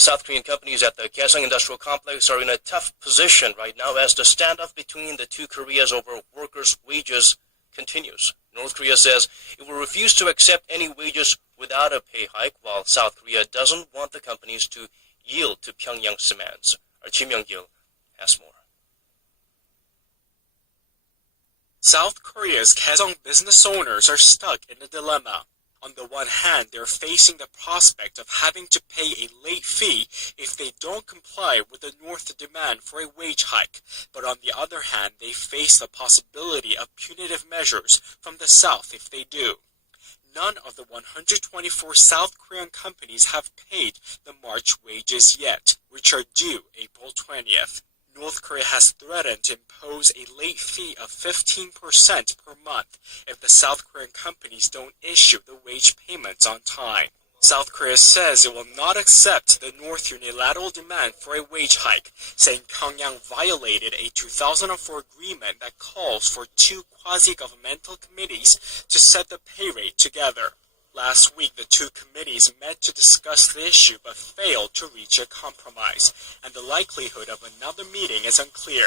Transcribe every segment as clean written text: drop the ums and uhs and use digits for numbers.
The South Korean companies at the Kaesong Industrial Complex are in a tough position right now as the standoff between the two Koreas over workers' wages continues. North Korea says it will refuse to accept any wages without a pay hike, while South Korea doesn't want the companies to yield to Pyongyang's demands. Our Kim Young-gil has more. South Korea's Kaesong business owners are stuck in a dilemma. On the one hand, they're facing the prospect of having to pay a late fee if they don't comply with the North's demand for a wage hike. But on the other hand, they face the possibility of punitive measures from the South if they do. None of the 124 South Korean companies have paid the March wages yet, which are due April 20th. North Korea has threatened to impose a late fee of 15% per month if the South Korean companies don't issue the wage payments on time. South Korea says it will not accept the North's unilateral demand for a wage hike, saying Pyongyang violated a 2004 agreement that calls for two quasi-governmental committees to set the pay rate together. Last week, the two committees met to discuss the issue but failed to reach a compromise, and the likelihood of another meeting is unclear.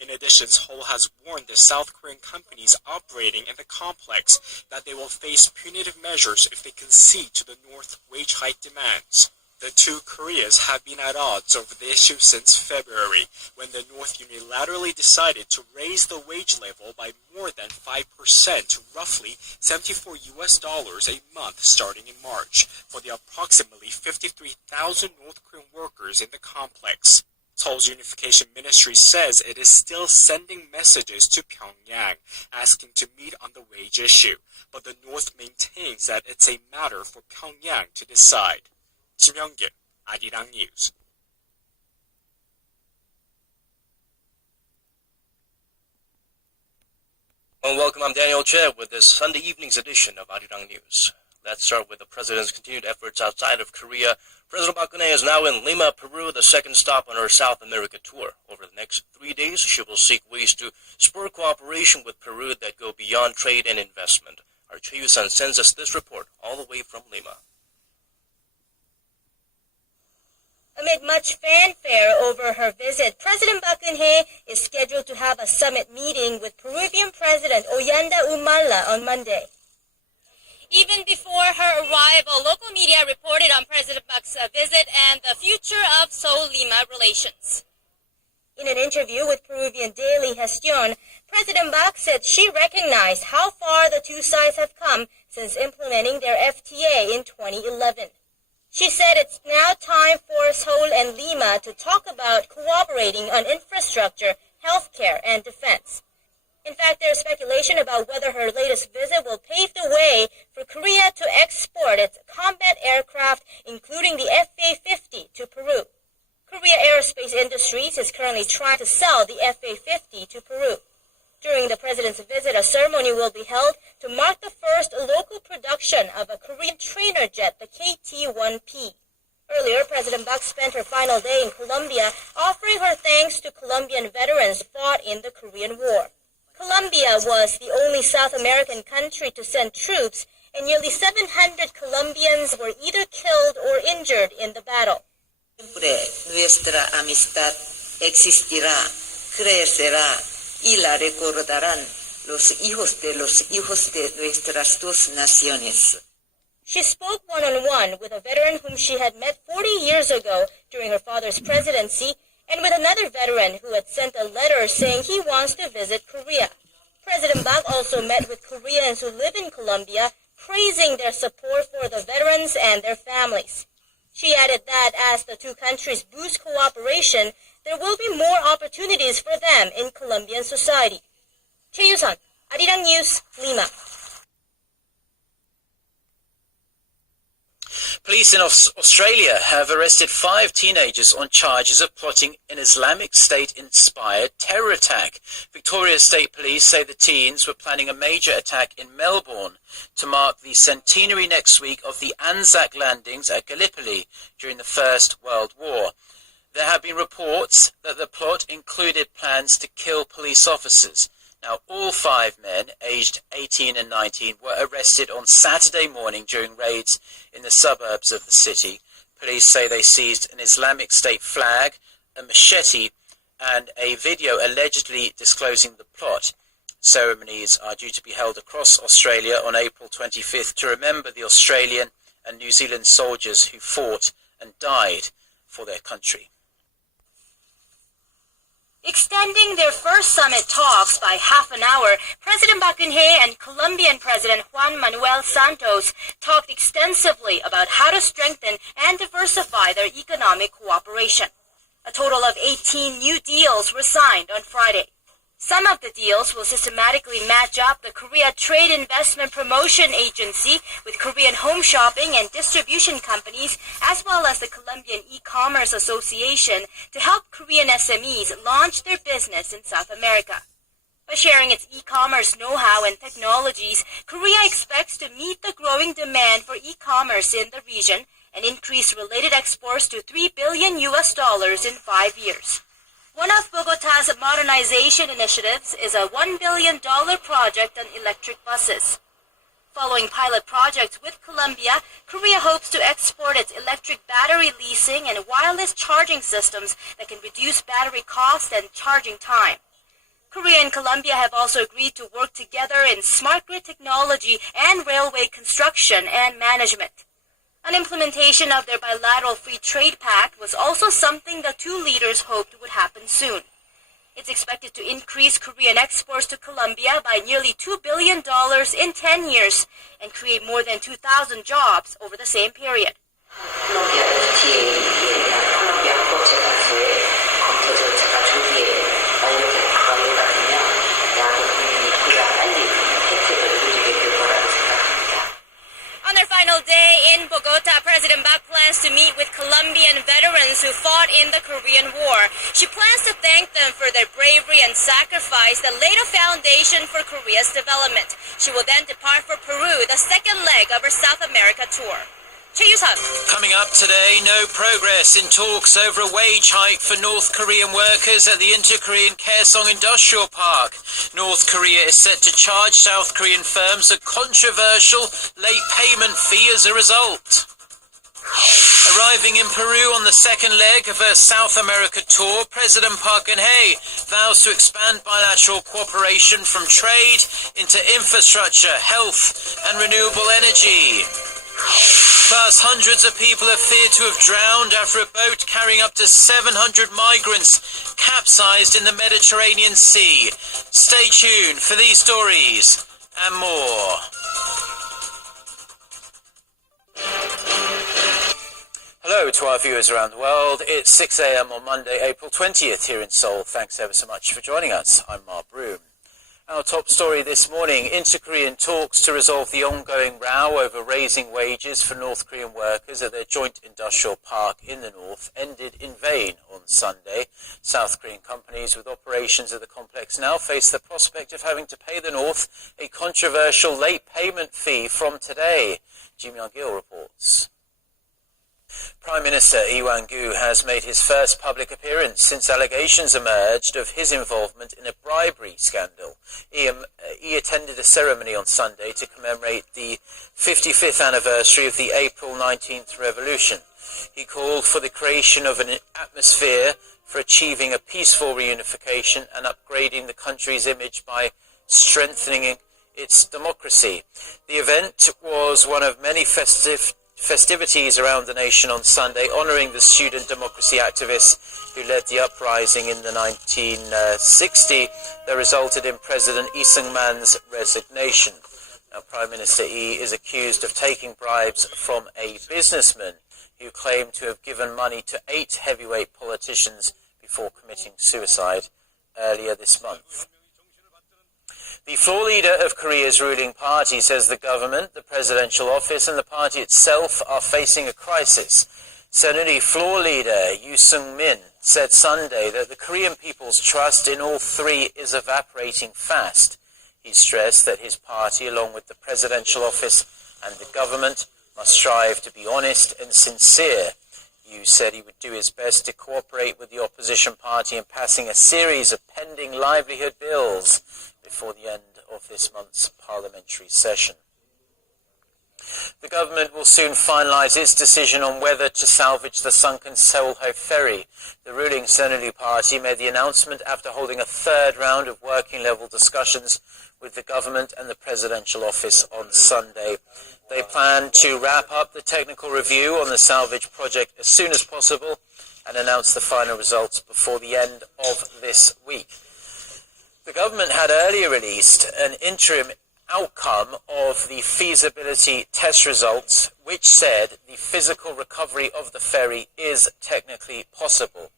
In addition, Seoul has warned the South Korean companies operating in the complex that they will face punitive measures if they concede to the North wage hike demands. The two Koreas have been at odds over the issue since February, when the North unilaterally decided to raise the wage level by more than 5% to roughly $74 a month starting in March for the approximately 53,000 North Korean workers in the complex. Seoul's Unification Ministry says it is still sending messages to Pyongyang asking to meet on the wage issue, but the North maintains that it's a matter for Pyongyang to decide. Kim Young-gil, Arirang News. Well, welcome. I'm Daniel Che with this Sunday evening's edition of Arirang News. Let's start with the president's continued efforts outside of Korea. President Park Geun-hye is now in Lima, Peru, the second stop on her South America tour. Over the next 3 days, she will seek ways to spur cooperation with Peru that go beyond trade and investment. Our Choi Yu-sun sends us this report all the way from Lima. Amid much fanfare over her visit, President Park Geun-hye is scheduled to have a summit meeting with Peruvian President Ollanta Humala on Monday. Even before her arrival, local media reported on President Park's visit and the future of Seoul-Lima relations. In an interview with Peruvian daily Gestion, President Park said she recognized how far the two sides have come since implementing their FTA in 2011. She said it's now time for Seoul and Lima to talk about cooperating on infrastructure, healthcare, and defense. In fact, there is speculation about whether her latest visit will pave the way for Korea to export its combat aircraft, including the FA50, to Peru. Korea Aerospace Industries is currently trying to sell the FA50 to Peru. During the president's visit, a ceremony will be held to mark the first local production of a Korean trainer jet, the KT-1P. Earlier, President Park spent her final day in Colombia, offering her thanks to Colombian veterans fought in the Korean War. Colombia was the only South American country to send troops, and nearly 700 Colombians were either killed or injured in the battle. Siempre nuestra amistad existirá, crecerá y la recordarán los hijos de nuestras dos naciones. She spoke one-on-one with a veteran whom she had met 40 years ago during her father's presidency, and with another veteran who had sent a letter saying he wants to visit Korea. President Park also met with Koreans who live in Colombia, praising their support for the veterans and their families. She added that as the two countries boost cooperation, there will be more opportunities for them in Colombian society. Choi Yu-sun, Arirang News, Lima. Police in Australia have arrested 5 teenagers on charges of plotting an Islamic State-inspired terror attack. Victoria State Police say the teens were planning a major attack in Melbourne to mark the centenary next week of the Anzac landings at Gallipoli during the First World War. There have been reports that the plot included plans to kill police officers. Now, all 5 men, aged 18 and 19, were arrested on Saturday morning during raids in the suburbs of the city. Police say they seized an Islamic State flag, a machete, and a video allegedly disclosing the plot. Ceremonies are due to be held across Australia on April 25th to remember the Australian and New Zealand soldiers who fought and died for their country. Extending their first summit talks by half an hour, President Park Geun-hye and Colombian President Juan Manuel Santos talked extensively about how to strengthen and diversify their economic cooperation. A total of 18 new deals were signed on Friday. Some of the deals will systematically match up the Korea Trade Investment Promotion Agency with Korean home shopping and distribution companies, as well as the Colombian E-Commerce Association, to help Korean SMEs launch their business in South America. By sharing its e-commerce know-how and technologies, Korea expects to meet the growing demand for e-commerce in the region and increase related exports to $3 billion in 5 years. One of Bogota's modernization initiatives is a $1 billion project on electric buses. Following pilot projects with Colombia, Korea hopes to export its electric battery leasing and wireless charging systems that can reduce battery costs and charging time. Korea and Colombia have also agreed to work together in smart grid technology and railway construction and management. An implementation of their bilateral free trade pact was also something the two leaders hoped would happen soon. It's expected to increase Korean exports to Colombia by nearly $2 billion in 10 years and create more than 2,000 jobs over the same period. On their final day in Bogota, President Park plans to meet with Colombian veterans who fought in the Korean War. She plans to thank them for their bravery and sacrifice that laid a foundation for Korea's development. She will then depart for Peru, the second leg of her South America tour. Coming up today, no progress in talks over a wage hike for North Korean workers at the Inter-Korean Kaesong Industrial Park. North Korea is set to charge South Korean firms a controversial late payment fee as a result. Arriving in Peru on the second leg of her South America tour, President Park Geun-hye vows to expand bilateral cooperation from trade into infrastructure, health and renewable energy. Plus, hundreds of people are feared to have drowned after a boat carrying up to 700 migrants capsized in the Mediterranean Sea. Stay tuned for these stories and more. Hello to our viewers around the world. It's 6 a.m. on Monday, April 20th here in Seoul. Thanks ever so much for joining us. I'm Mark Broom. Our top story this morning, inter-Korean talks to resolve the ongoing row over raising wages for North Korean workers at their joint industrial park in the north ended in vain on Sunday. South Korean companies with operations at the complex now face the prospect of having to pay the north a controversial late payment fee from today. Ji Myung-gil reports. Prime Minister Lee Wang-gu has made his first public appearance since allegations emerged of his involvement in a bribery scandal. He attended a ceremony on Sunday to commemorate the 55th anniversary of the April 19th revolution. He called for the creation of an atmosphere for achieving a peaceful reunification and upgrading the country's image by strengthening its democracy. The event was one of many festivities around the nation on Sunday, honouring the student democracy activists who led the uprising in the 1960 that resulted in President Lee Seung-man's resignation. Now, Prime Minister Lee is accused of taking bribes from a businessman who claimed to have given money to 8 heavyweight politicians before committing suicide earlier this month. The floor leader of Korea's ruling party says the government, the presidential office and the party itself are facing a crisis. Saenuri floor leader Yoo Seung-min said Sunday that the Korean people's trust in all three is evaporating fast. He stressed that his party, along with the presidential office and the government, must strive to be honest and sincere. Yoo said he would do his best to cooperate with the opposition party in passing a series of pending livelihood bills before the end of this month's parliamentary session. The government will soon finalise its decision on whether to salvage the sunken Seoul-Ho ferry. The ruling Saenuri Party made the announcement after holding a third round of working-level discussions with the government and the presidential office on Sunday. They plan to wrap up the technical review on the salvage project as soon as possible and announce the final results before the end of this week. The government had earlier released an interim outcome of the feasibility test results, which said the physical recovery of the ferry is technically possible.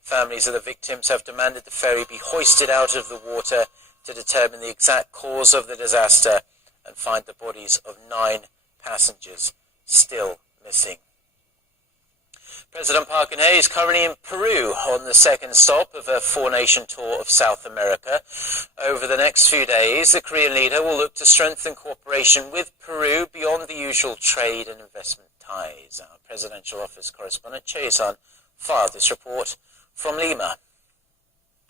Families of the victims have demanded the ferry be hoisted out of the water to determine the exact cause of the disaster and find the bodies of 9 passengers still missing. President Park Geun-hye is currently in Peru on the second stop of a 4-nation tour of South America. Over the next few days, the Korean leader will look to strengthen cooperation with Peru beyond the usual trade and investment ties. Our presidential office correspondent Choi-sun filed this report from Lima.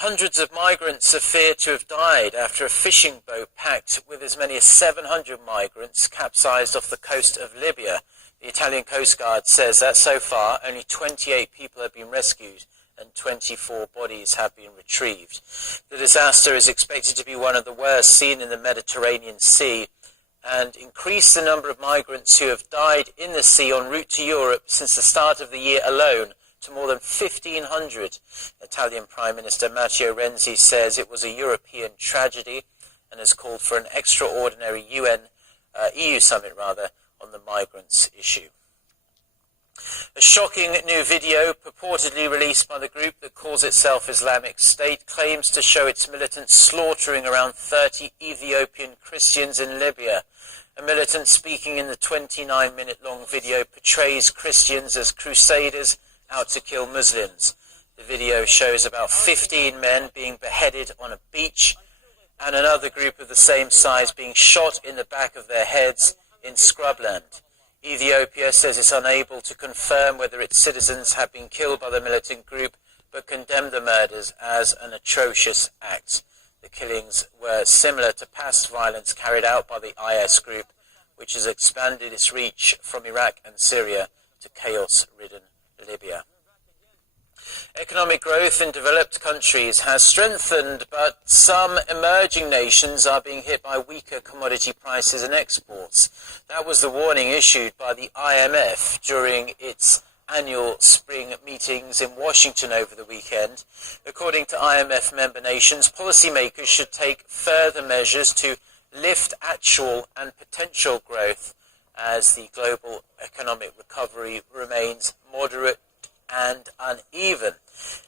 Hundreds of migrants are feared to have died after a fishing boat packed with as many as 700 migrants capsized off the coast of Libya. The Italian Coast Guard says that so far only 28 people have been rescued and 24 bodies have been retrieved. The disaster is expected to be one of the worst seen in the Mediterranean Sea and increase the number of migrants who have died in the sea en route to Europe since the start of the year alone to more than 1,500. Italian Prime Minister Matteo Renzi says it was a European tragedy and has called for an extraordinary EU summit on the migrants issue. A shocking new video purportedly released by the group that calls itself Islamic State claims to show its militants slaughtering around 30 Ethiopian Christians in Libya. A militant speaking in the 29-minute-long video portrays Christians as crusaders out to kill Muslims. The video shows about 15 men being beheaded on a beach and another group of the same size being shot in the back of their heads in scrubland. Ethiopia says it's unable to confirm whether its citizens have been killed by the militant group, but condemned the murders as an atrocious act. The killings were similar to past violence carried out by the IS group, which has expanded its reach from Iraq and Syria to chaos-ridden Libya. Economic growth in developed countries has strengthened, but some emerging nations are being hit by weaker commodity prices and exports. That was the warning issued by the IMF during its annual spring meetings in Washington over the weekend. According to IMF member nations, policymakers should take further measures to lift actual and potential growth as the global economic recovery remains moderate and uneven.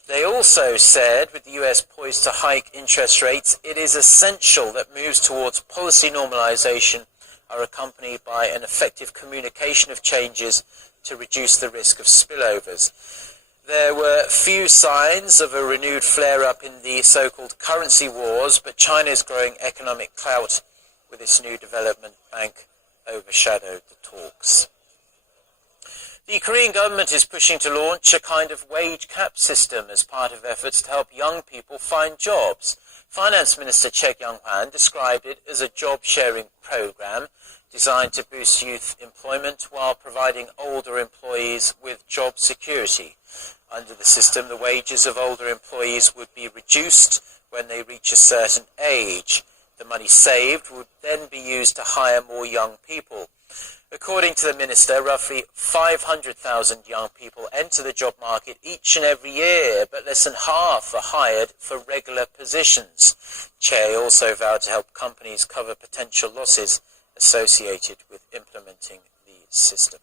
They also said, with the US poised to hike interest rates, it is essential that moves towards policy normalization are accompanied by an effective communication of changes to reduce the risk of spillovers. There were few signs of a renewed flare-up in the so-called currency wars, but China's growing economic clout with its new development bank overshadowed the talks. The Korean government is pushing to launch a kind of wage cap system as part of efforts to help young people find jobs. Finance Minister Chek Young-hwan described it as a job-sharing program designed to boost youth employment while providing older employees with job security. Under the system, the wages of older employees would be reduced when they reach a certain age. The money saved would then be used to hire more young people. According to the minister, roughly 500,000 young people enter the job market each and every year, but less than half are hired for regular positions. Che also vowed to help companies cover potential losses associated with implementing the system.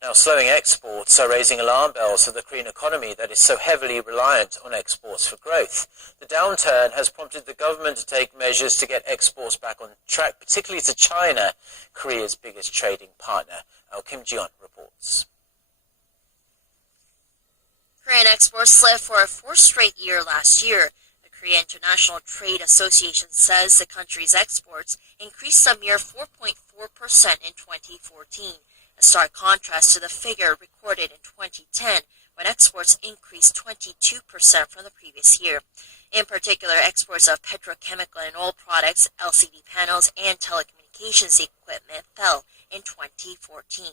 Now, slowing exports are raising alarm bells for the Korean economy that is so heavily reliant on exports for growth. The downturn has prompted the government to take measures to get exports back on track, particularly to China, Korea's biggest trading partner. Our Kim Ji-yeon reports. Korean exports slipped for a fourth straight year last year. The Korea International Trade Association says the country's exports increased a mere 4.4% in 2014. A stark contrast to the figure recorded in 2010, when exports increased 22% from the previous year. In particular, exports of petrochemical and oil products, LCD panels, and telecommunications telecommunications equipment fell in 2014.